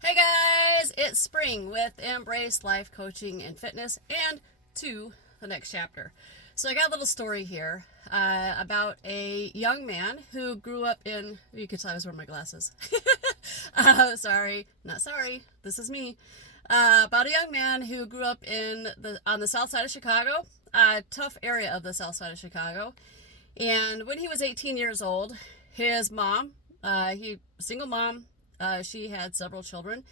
Hey guys, it's Spring with Embrace Life Coaching and Fitness and to the next chapter. So I got a little story here about a young man who grew up in, you could tell I was wearing my glasses. Sorry, not sorry, this is me. About a young man who grew up on the south side of Chicago, a tough area of the south side of Chicago. And when he was 18 years old, his mom, single mom, she had several children.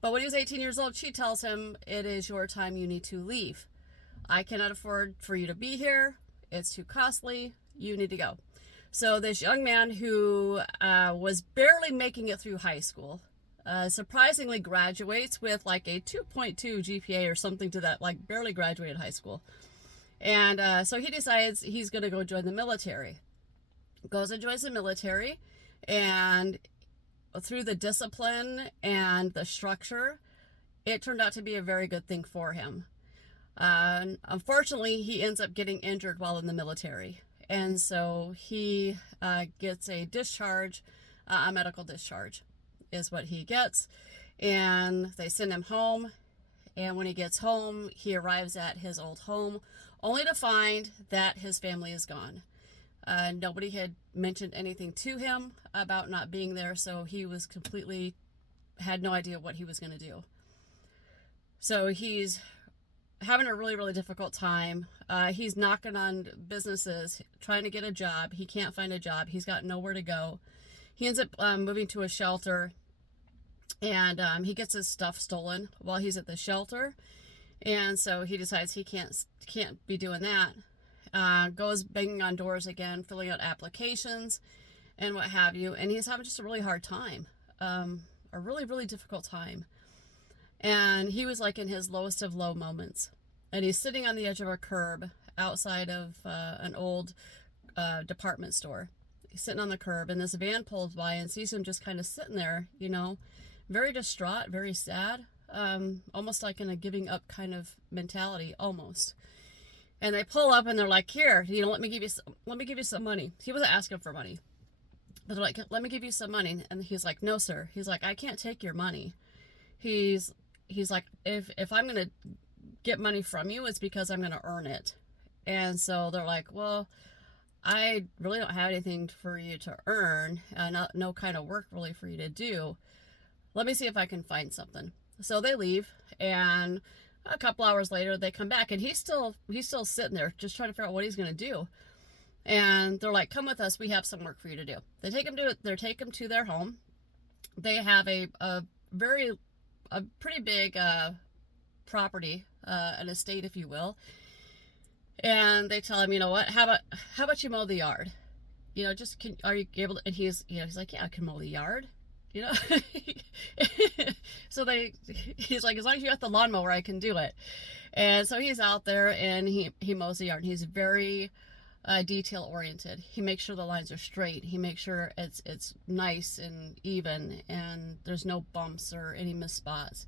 But when he was 18 years old, she tells him, "It is your time, you need to leave. I cannot afford for you to be here. It's too costly. You need to go." So this young man who was barely making it through high school surprisingly graduates with like a 2.2 GPA or something to that, like barely graduated high school. And so he decides he's going to go join the military. Goes and joins the military, and through the discipline and the structure, it turned out to be a very good thing for him. Unfortunately, he ends up getting injured while in the military. And so he gets a discharge, a medical discharge is what he gets. And they send him home. And when he gets home, he arrives at his old home, only to find that his family is gone. Nobody had mentioned anything to him about not being there, so he was completely, had no idea what he was going to do. So he's having a really, really difficult time. He's knocking on businesses, trying to get a job. He can't find a job. He's got nowhere to go. He ends up moving to a shelter, and he gets his stuff stolen while he's at the shelter. And so he decides he can't be doing that. Goes banging on doors again, filling out applications and what have you. And he's having just a really hard time, a really, really difficult time. And he was like in his lowest of low moments. And he's sitting on the edge of a curb outside of an old department store. He's sitting on the curb, and this van pulls by and sees him just kind of sitting there, very distraught, very sad, almost like in a giving up kind of mentality, almost. And they pull up and they're like, "Here, let me give you some money." He wasn't asking for money, but they're like, "Let me give you some money." And he's like, "No, sir." He's like, "I can't take your money." He's like, if I'm gonna get money from you, it's because I'm gonna earn it. And so they're like, "Well, I really don't have anything for you to earn, no kind of work really for you to do. Let me see if I can find something." So they leave, and a couple hours later they come back, and he's still sitting there just trying to figure out what he's going to do. And they're like, "Come with us, we have some work for you to do." They take him to their home. They have a pretty big property, an estate, if you will. And they tell him, "You know what, how about you mow the yard, are you able to?" And he's like, "Yeah, I can mow the yard." you know so he's like, "As long as you got the lawnmower, I can do it." And so he's out there and he mows the yard. He's very detail oriented. He makes sure the lines are straight. He makes sure it's nice and even, and there's no bumps or any missed spots.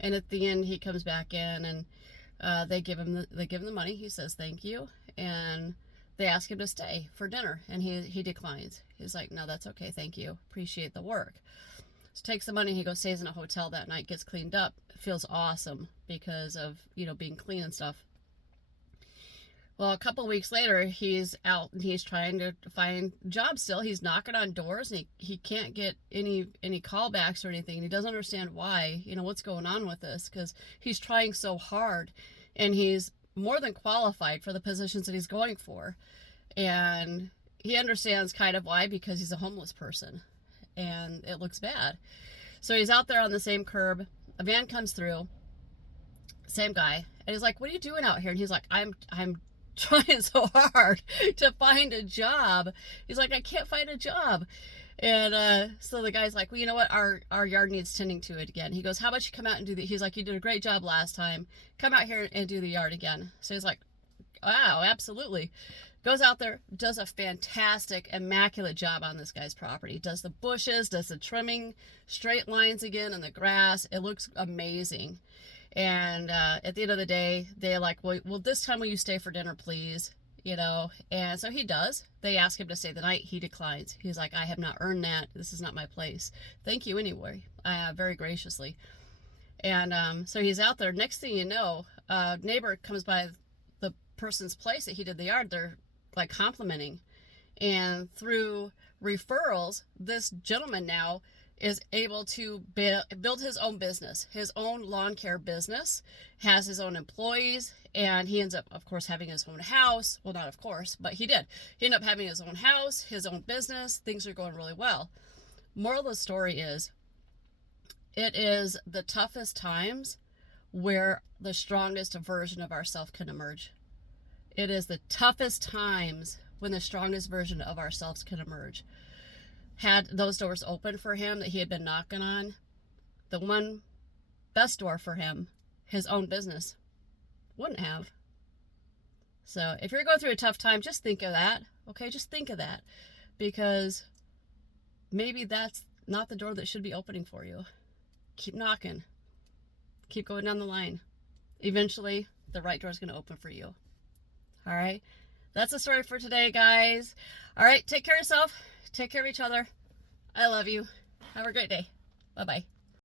And at the end, he comes back in, and they give him the money. He says thank you, and they ask him to stay for dinner, and he declines. He's like, "No, that's okay, thank you, appreciate the work." So takes the money, he goes, stays in a hotel that night, gets cleaned up, feels awesome because of being clean and stuff. Well, a couple of weeks later, he's out and he's trying to find jobs still. He's knocking on doors, and he can't get any callbacks or anything. And he doesn't understand why, what's going on with this, because he's trying so hard, and he's more than qualified for the positions that he's going for. And he understands kind of why, because he's a homeless person, and it looks bad. So he's out there on the same curb. A van comes through, same guy, and he's like, "What are you doing out here?" And he's like, I'm trying so hard to find a job." He's like, "I can't find a job." And so the guy's like, "Well, you know what, our yard needs tending to it again." He goes, "How about you come out and do the," he's like, "You did a great job last time, come out here and do the yard again." So he's like, "Wow, absolutely." Goes out there, does a fantastic, immaculate job on this guy's property. Does the bushes, does the trimming, straight lines again in the grass. It looks amazing. And at the end of the day, they're like, well, this time will you stay for dinner, please? you know, and so he does. They ask him to stay the night. He declines. He's like, I have not earned that. This is not my place. Thank you anyway, very graciously. And so he's out there. Next thing you know, a neighbor comes by the person's place that he did the yard. They're like complimenting. And through referrals, this gentleman now is able to build his own business, his own lawn care business, has his own employees, and he ends up, of course, having his own house. Well, not of course, but he did. He ended up having his own house, his own business. Things are going really well. Moral of the story is, it is the toughest times where the strongest version of ourselves can emerge. It is the toughest times when the strongest version of ourselves can emerge. Had those doors open for him that he had been knocking on, the one best door for him, his own business, wouldn't have. So if you're going through a tough time, just think of that. Okay, just think of that. Because maybe that's not the door that should be opening for you. Keep knocking. Keep going down the line. Eventually, the right door is going to open for you. All right? That's the story for today, guys. All right, take care of yourself. Take care of each other. I love you. Have a great day. Bye-bye.